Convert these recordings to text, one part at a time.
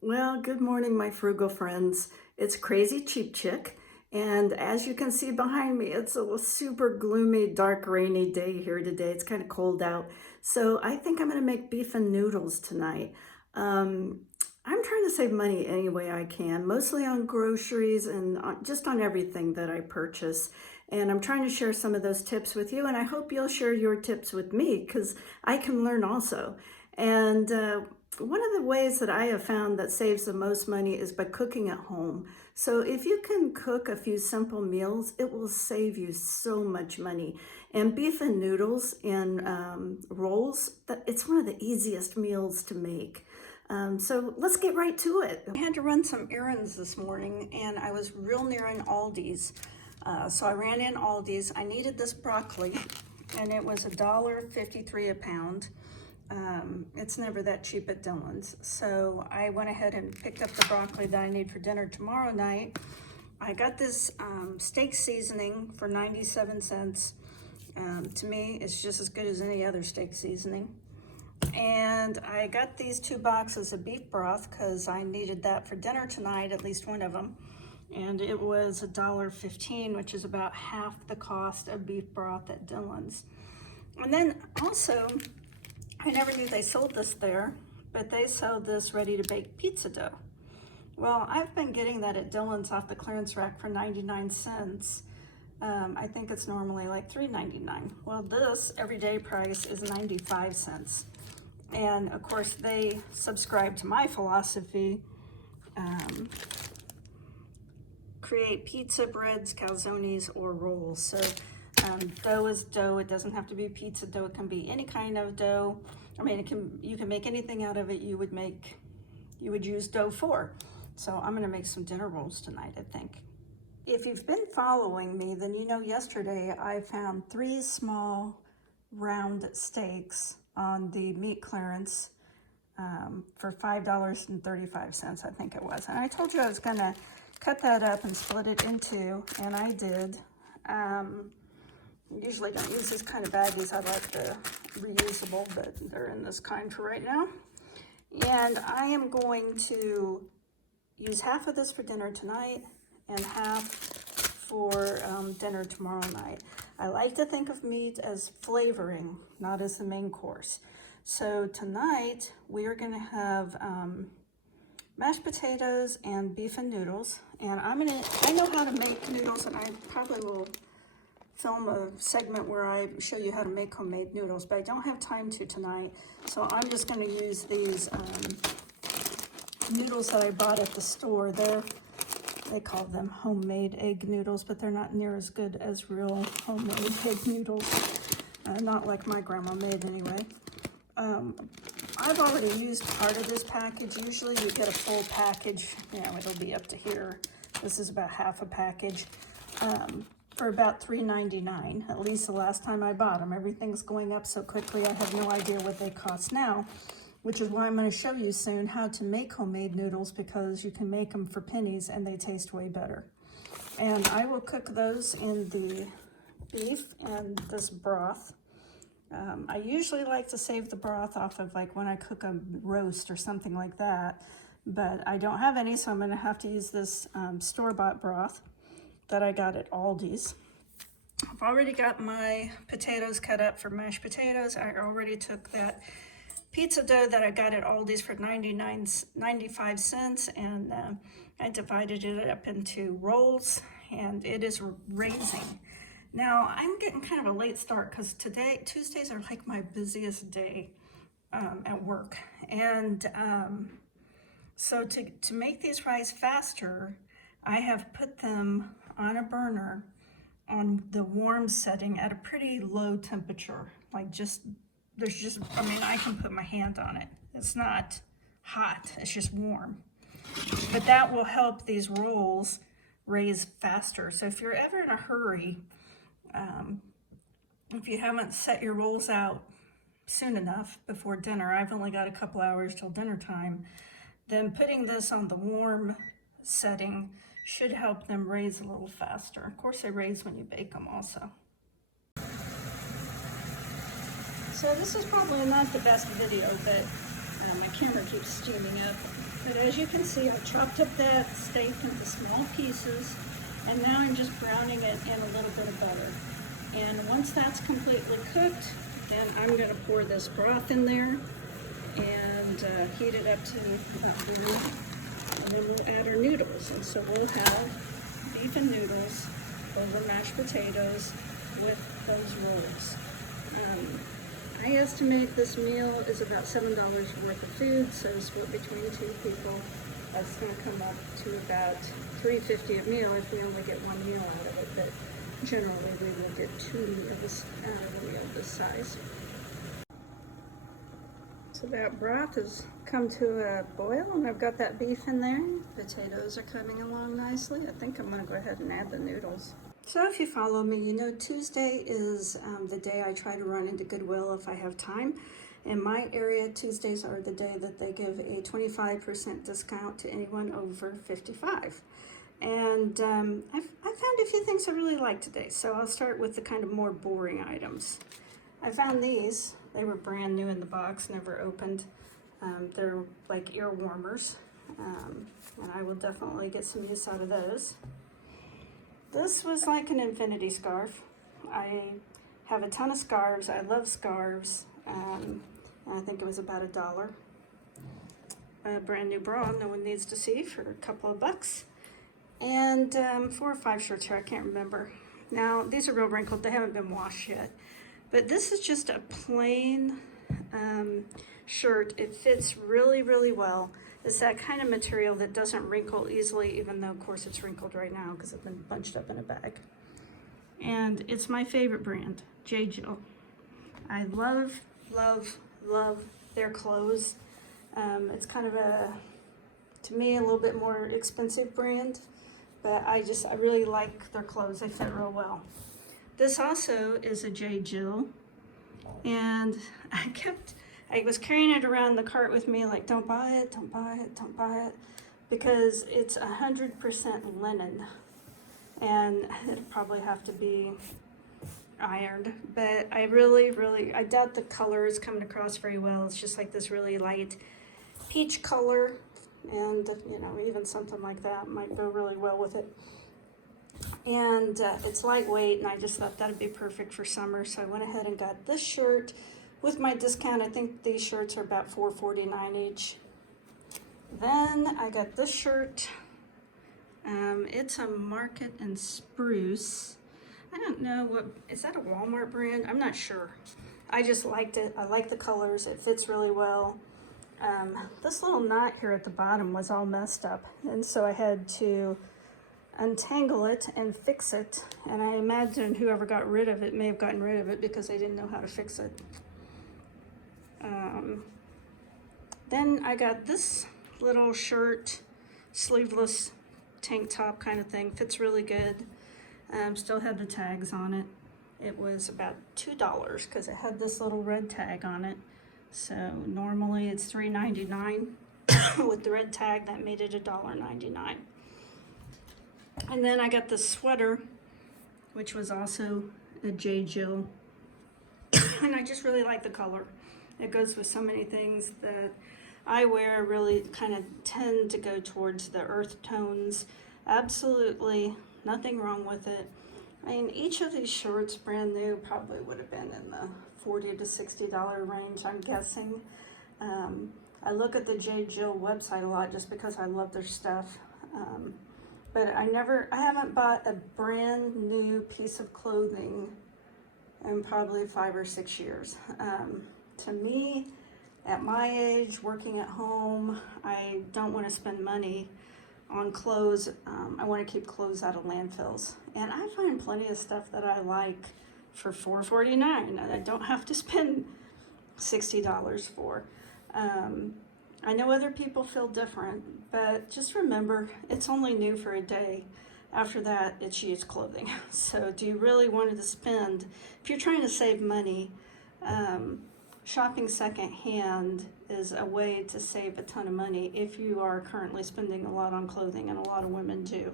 Well, good morning, my frugal friends. It's Crazy Cheap Chick, and as you can see behind me, it's a super gloomy, dark, rainy day here today. It's kind of cold out, so I think I'm going to make beef and noodles tonight. Um, I'm trying to save money any way I can, mostly on groceries and just on everything that I purchase. And I'm trying to share some of those tips with you, and I hope you'll share your tips with me because I can learn also. And one of the ways that I have found that saves the most money is by cooking at home. So if you can cook a few simple meals, it will save you so much money. And beef and noodles and rolls, it's one of the easiest meals to make. So let's get right to it. I had to run some errands this morning and I was real near an Aldi's. So I ran in Aldi's. I needed this broccoli and it was $1.53 a pound. It's never that cheap at Dillon's. So I went ahead and picked up the broccoli that I need for dinner tomorrow night. I got this steak seasoning for 97 cents. To me, it's just as good as any other steak seasoning. And I got these 2 boxes of beef broth because I needed that for dinner tonight, at least one of them. And it was $1.15, which is about half the cost of beef broth at Dillon's. And then also, I never knew they sold this there, but they sell this ready-to-bake pizza dough. Well, I've been getting that at Dillon's off the clearance rack for 99 cents. I think it's normally like $3.99. Well, this everyday price is 95 cents. And of course, they subscribe to my philosophy. Create pizza, breads, calzones, or rolls. So dough is dough. It doesn't have to be pizza dough. It can be any kind of dough. I mean, you can make anything out of it you would use dough for. So I'm gonna make some dinner rolls tonight, I think. If you've been following me, then you know yesterday I found 3 small round steaks on the meat clearance for $5.35, I think it was. And I told you I was gonna cut that up and split it in 2, and I did. Usually don't use these kind of baggies. I like the reusable, but they're in this kind for right now. And I am going to use half of this for dinner tonight and half for dinner tomorrow night. I like to think of meat as flavoring, not as the main course. So tonight we are gonna have mashed potatoes and beef and noodles. And I know how to make noodles, and I probably will film a segment where I show you how to make homemade noodles, but I don't have time to tonight. So I'm just gonna use these noodles that I bought at the store. They call them homemade egg noodles, but they're not near as good as real homemade egg noodles. Not like my grandma made anyway. I've already used part of this package. Usually you get a full package, it'll be up to here. This is about half a package for about $3.99, at least the last time I bought them. Everything's going up so quickly, I have no idea what they cost now, which is why I'm going to show you soon how to make homemade noodles, because you can make them for pennies and they taste way better. And I will cook those in the beef and this broth. I usually like to save the broth off of like when I cook a roast or something like that, but I don't have any, so I'm going to have to use this store-bought broth that I got at Aldi's. I've already got my potatoes cut up for mashed potatoes. I already took that pizza dough that I got at Aldi's for 95 cents, and I divided it up into rolls, and it is raising. Now, I'm getting kind of a late start because Tuesdays are like my busiest day at work. And so to make these rise faster, I have put them on a burner on the warm setting at a pretty low temperature. I mean, I can put my hand on it. It's not hot, it's just warm. But that will help these rolls raise faster. So if you're ever in a hurry, if you haven't set your rolls out soon enough before dinner, I've only got a couple hours till dinner time, then putting this on the warm setting should help them raise a little faster. Of course, they raise when you bake them also. So this is probably not the best video, but my camera keeps steaming up. But as you can see, I chopped up that steak into small pieces, and now I'm just browning it in a little bit of butter. And once that's completely cooked, then I'm going to pour this broth in there and heat it up to about boil. And then we'll add our noodles. And so we'll have beef and noodles over mashed potatoes with those rolls. I estimate this meal is about $7 worth of food, so split between 2 people, that's going to come up to about $3.50 a meal if we only get 1 meal out of it, but generally we will get 2 meals out of a meal this size. So that broth has come to a boil, and I've got that beef in there. Potatoes are coming along nicely. I think I'm going to go ahead and add the noodles. So if you follow me, you know Tuesday is the day I try to run into Goodwill if I have time. In my area, Tuesdays are the day that they give a 25% discount to anyone over 55. And I found a few things I really like today, so I'll start with the kind of more boring items. I found these. They were brand new in the box, never opened. They're like ear warmers, and I will definitely get some use out of those. This was like an infinity scarf. I have a ton of scarves. I love scarves. And I think it was about $1. A brand new bra no one needs to see for a couple of bucks. And 4 or 5 shirts here, I can't remember. Now, these are real wrinkled. They haven't been washed yet. But this is just a plain shirt. It fits really, really well. It's that kind of material that doesn't wrinkle easily, even though, of course, it's wrinkled right now because it's been bunched up in a bag. And it's my favorite brand, J. Jill. I love, love, love their clothes. It's kind of to me, a little bit more expensive brand, but I really like their clothes. They fit real well. This also is a J. Jill, and I was carrying it around the cart with me, like, don't buy it, don't buy it, don't buy it, because it's 100% linen, and it'll probably have to be ironed, but I doubt the color is coming across very well. It's just like this really light peach color, and you know, even something like that might go really well with it. And it's lightweight, and I just thought that'd be perfect for summer, so I went ahead and got this shirt. With my discount, I think these shirts are about $4.49 each. Then I got this shirt. It's a Market and Spruce. I don't know is that a Walmart brand? I'm not sure. I just liked it. I like the colors. It fits really well. This little knot here at the bottom was all messed up, and so I had to untangle it and fix it. And I imagine whoever got rid of it may have gotten rid of it because they didn't know how to fix it. Then I got this little shirt, sleeveless tank top kind of thing. Fits really good. Still had the tags on it. It was about $2 because it had this little red tag on it. So normally it's $3.99. With the red tag, that made it $1.99. And then I got this sweater, which was also a J. Jill. And I just really like the color. It goes with so many things that I wear, really kind of tend to go towards the earth tones. Absolutely nothing wrong with it. I mean, each of these shirts, brand new, probably would have been in the $40 to $60 range, I'm guessing. I look at the J. Jill website a lot just because I love their stuff. But I haven't bought a brand new piece of clothing in probably 5 or 6 years. To me, at my age, working at home, I don't want to spend money on clothes. I want to keep clothes out of landfills. And I find plenty of stuff that I like for $4.49 and I don't have to spend $60 for. I know other people feel different, but just remember, it's only new for a day. After that, it's used clothing. So do you really want to spend, if you're trying to save money, shopping secondhand is a way to save a ton of money if you are currently spending a lot on clothing, and a lot of women do.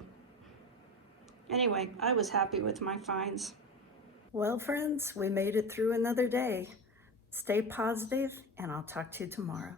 Anyway, I was happy with my finds. Well, friends, we made it through another day. Stay positive, and I'll talk to you tomorrow.